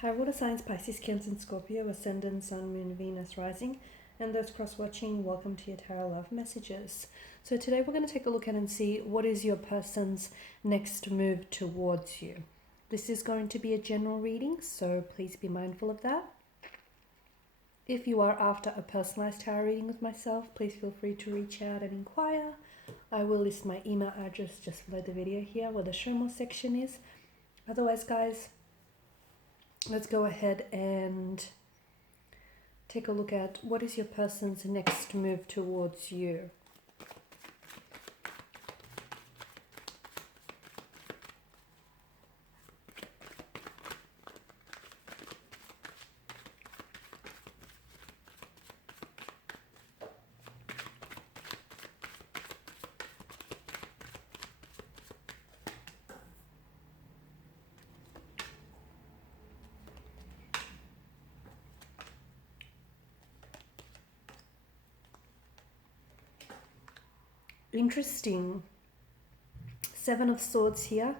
Hi, water signs Pisces, Cancer, and Scorpio, Ascendant, Sun, Moon, Venus, Rising, and those cross-watching, welcome to your Tarot Love Messages. So today we're going to take a look at and see what is your person's next move towards you. This is going to be a general reading, so please be mindful of that. If you are after a personalized tarot reading with myself, please feel free to reach out and inquire. I will list my email address just below the video here where the show more section is. Otherwise, guys, let's go ahead and take a look at what is your person's next move towards you. Interesting. Seven of Swords here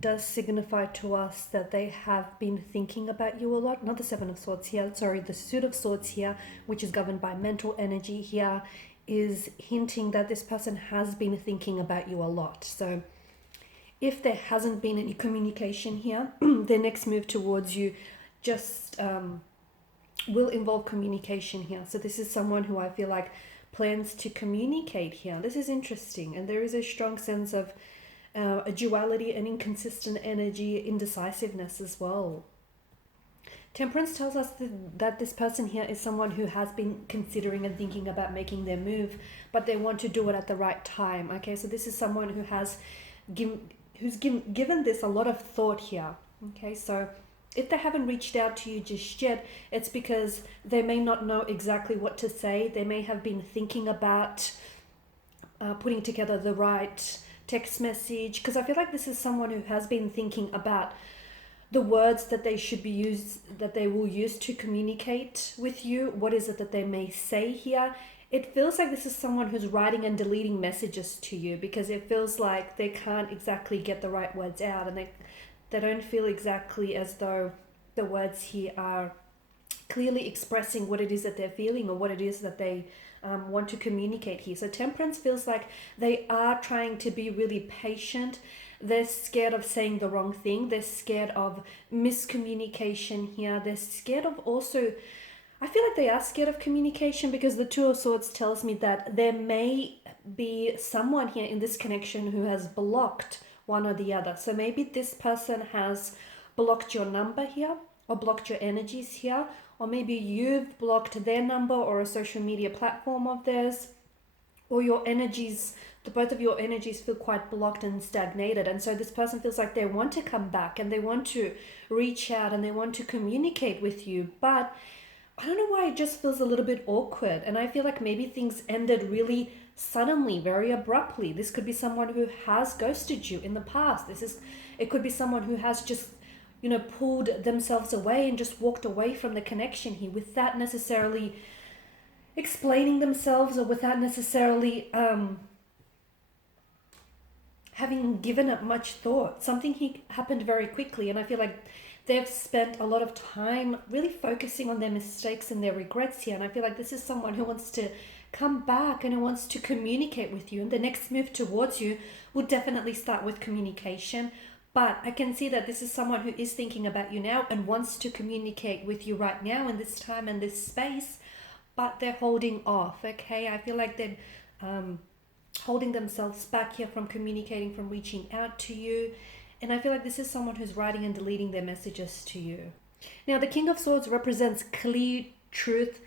does signify to us that they have been thinking about you a lot. Not the Seven of Swords here, sorry, the Suit of Swords here, which is governed by mental energy here, is hinting that this person has been thinking about you a lot. So if there hasn't been any communication here, their next move towards you just will involve communication here. So this is someone who I feel like plans to communicate here. This is interesting, and there is a strong sense of a duality and inconsistent energy, indecisiveness as well. Temperance tells us that this person here is someone who has been considering and thinking about making their move, but they want to do it at the right time. Okay, so this is someone who has given this a lot of thought here. Okay, so if they haven't reached out to you just yet, it's because they may not know exactly what to say. They may have been thinking about putting together the right text message, because I feel like this is someone who has been thinking about the words that they should be used, that they will use to communicate with you. What is it that they may say here? It feels like this is someone who's writing and deleting messages to you, because it feels like they can't exactly get the right words out, and they don't feel exactly as though the words here are clearly expressing what it is that they're feeling or what it is that they want to communicate here. So Temperance feels like they are trying to be really patient. They're scared of saying the wrong thing. They're scared of miscommunication here. They're scared of also, I feel like they are scared of communication, because the Two of Swords tells me that there may be someone here in this connection who has blocked one or the other. So maybe this person has blocked your number here, or blocked your energies here, or maybe you've blocked their number or a social media platform of theirs, or your energies, both of your energies feel quite blocked and stagnated. And so this person feels like they want to come back and they want to reach out and they want to communicate with you, but I don't know why it just feels a little bit awkward. And I feel like maybe things ended really suddenly, very abruptly. This could be someone who has ghosted you in the past. It could be someone who has just, pulled themselves away and just walked away from the connection here without necessarily explaining themselves, or without necessarily having given it much thought. Something happened very quickly, and I feel like they've spent a lot of time really focusing on their mistakes and their regrets here. And I feel like this is someone who wants to come back and who wants to communicate with you. And the next move towards you will definitely start with communication. But I can see that this is someone who is thinking about you now and wants to communicate with you right now in this time and this space, but they're holding off, okay? I feel like they're holding themselves back here from communicating, from reaching out to you. And I feel like this is someone who's writing and deleting their messages to you. Now, the King of Swords represents clear truth,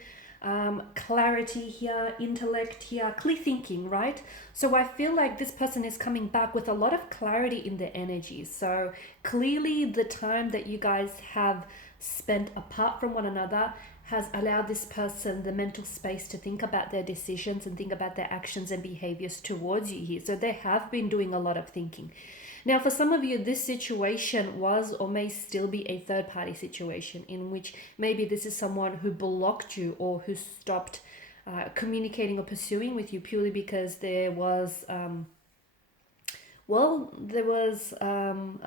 clarity here, intellect here, clear thinking, right? So I feel like this person is coming back with a lot of clarity in their energies. So clearly the time that you guys have spent apart from one another has allowed this person the mental space to think about their decisions and think about their actions and behaviors towards you here. So they have been doing a lot of thinking. Now, for some of you, this situation was or may still be a third-party situation in which maybe this is someone who blocked you or who stopped communicating or pursuing with you purely because there was, a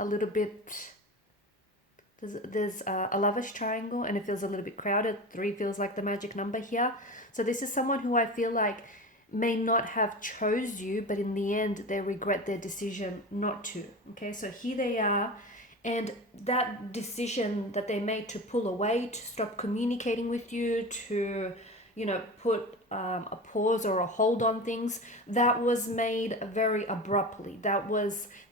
little bit There's a lovers triangle, and it feels a little bit crowded. 3 feels like the magic number here. So this is someone who I feel like may not have chose you, but in the end they regret their decision not to. Okay, so here they are, and that decision that they made to pull away, to stop communicating with you, to put a pause or a hold on things, that was made very abruptly.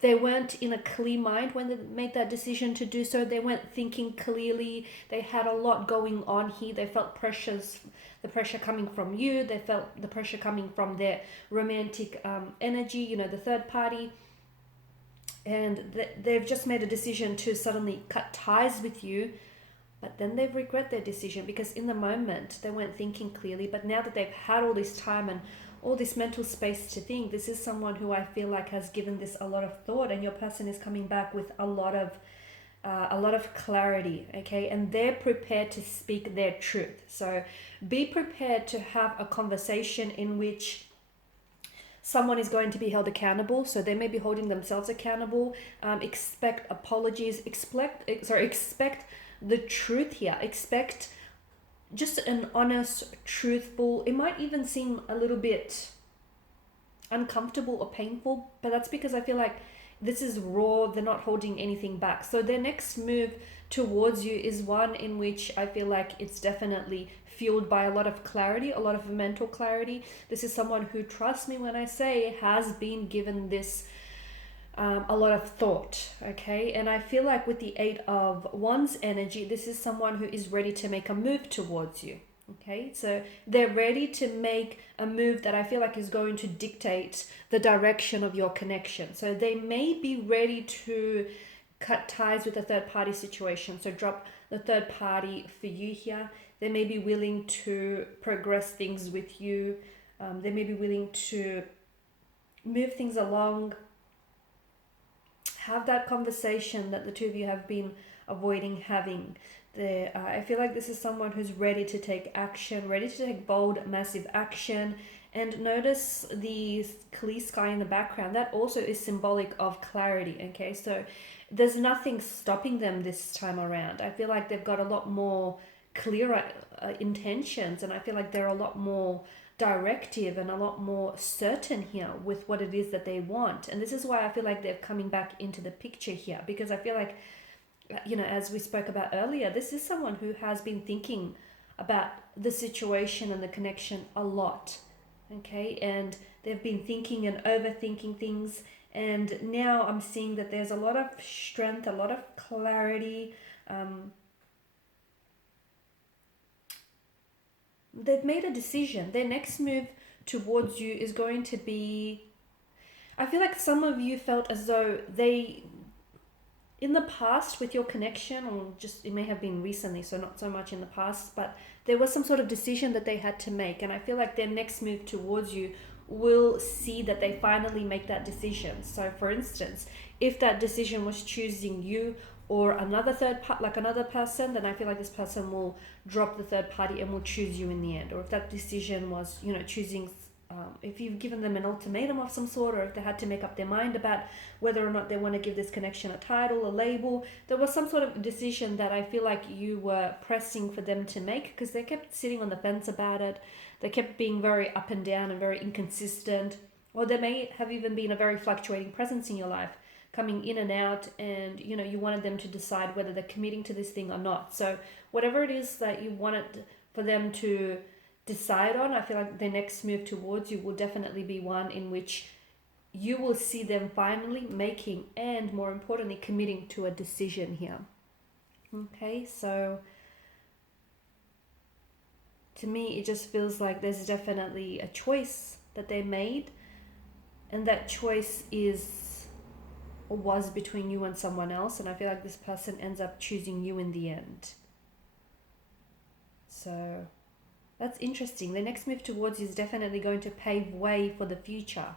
They weren't in a clear mind when they made that decision to do so. They weren't thinking clearly. They had a lot going on here. They felt the pressure coming from you. They felt the pressure coming from their romantic energy, the third party. And they've just made a decision to suddenly cut ties with you. But then they regret their decision because in the moment they weren't thinking clearly. But now that they've had all this time and all this mental space to think, this is someone who I feel like has given this a lot of thought, and your person is coming back with a lot of clarity, okay? And they're prepared to speak their truth. So be prepared to have a conversation in which someone is going to be held accountable. So they may be holding themselves accountable. Expect apologies. Expect the truth here. Expect just an honest, truthful, it might even seem a little bit uncomfortable or painful, but that's because I feel like this is raw. They're not holding anything back. So their next move towards you is one in which I feel like it's definitely fueled by a lot of clarity, a lot of mental clarity. This is someone who, trust me when I say, has been given this a lot of thought, okay? And I feel like with the 8 of Wands energy, this is someone who is ready to make a move towards you, okay? So they're ready to make a move that I feel like is going to dictate the direction of your connection. So they may be ready to cut ties with a third party situation. So drop the third party for you here. They may be willing to progress things with you. They may be willing to move things along, have that conversation that the two of you have been avoiding having. I feel like this is someone who's ready to take action, ready to take bold, massive action. And notice the clear sky in the background. That also is symbolic of clarity, okay? So there's nothing stopping them this time around. I feel like they've got a lot more clearer intentions, and I feel like they're a lot more directive and a lot more certain here with what it is that they want. And this is why I feel like they're coming back into the picture here, because I feel like, as we spoke about earlier, this is someone who has been thinking about the situation and the connection a lot, okay? And they've been thinking and overthinking things, and now I'm seeing that there's a lot of strength, a lot of clarity. They've made a decision. Their next move towards you is going to be, I feel like some of you felt as though they, in the past with your connection, or just it may have been recently, so not so much in the past, but there was some sort of decision that they had to make. And I feel like their next move towards you will see that they finally make that decision. So for instance, if that decision was choosing you or another another person, then I feel like this person will drop the third party and will choose you in the end. Or if that decision was, choosing, if you've given them an ultimatum of some sort, or if they had to make up their mind about whether or not they want to give this connection a title, a label, there was some sort of decision that I feel like you were pressing for them to make, because they kept sitting on the fence about it. They kept being very up and down and very inconsistent. Or there may have even been a very fluctuating presence in your life, coming in and out, and you wanted them to decide whether they're committing to this thing or not. So whatever it is that you wanted for them to decide on, I feel like their next move towards you will definitely be one in which you will see them finally making, and more importantly, committing to a decision here. Okay, so to me it just feels like there's definitely a choice that they made, and that choice is or was between you and someone else, and I feel like this person ends up choosing you in the end. So that's interesting. The next move towards you is definitely going to pave way for the future.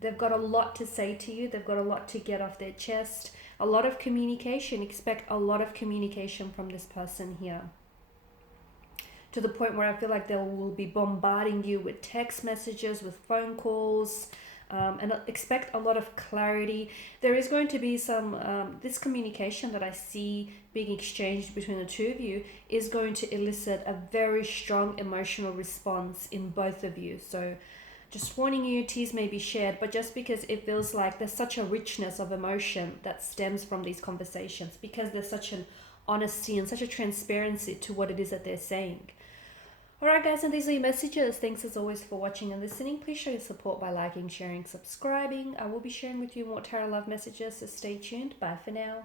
They've got a lot to say to you. They've got a lot to get off their chest. A lot of communication. Expect a lot of communication from this person here, to the point where I feel like they will be bombarding you with text messages, with phone calls, and expect a lot of clarity. There is going to be some, this communication that I see being exchanged between the two of you is going to elicit a very strong emotional response in both of you. So just warning you, tears may be shared, but just because it feels like there's such a richness of emotion that stems from these conversations, because there's such an honesty and such a transparency to what it is that they're saying. Alright guys, and these are your messages. Thanks as always for watching and listening. Please show your support by liking, sharing, subscribing. I will be sharing with you more tarot love messages, so stay tuned. Bye for now.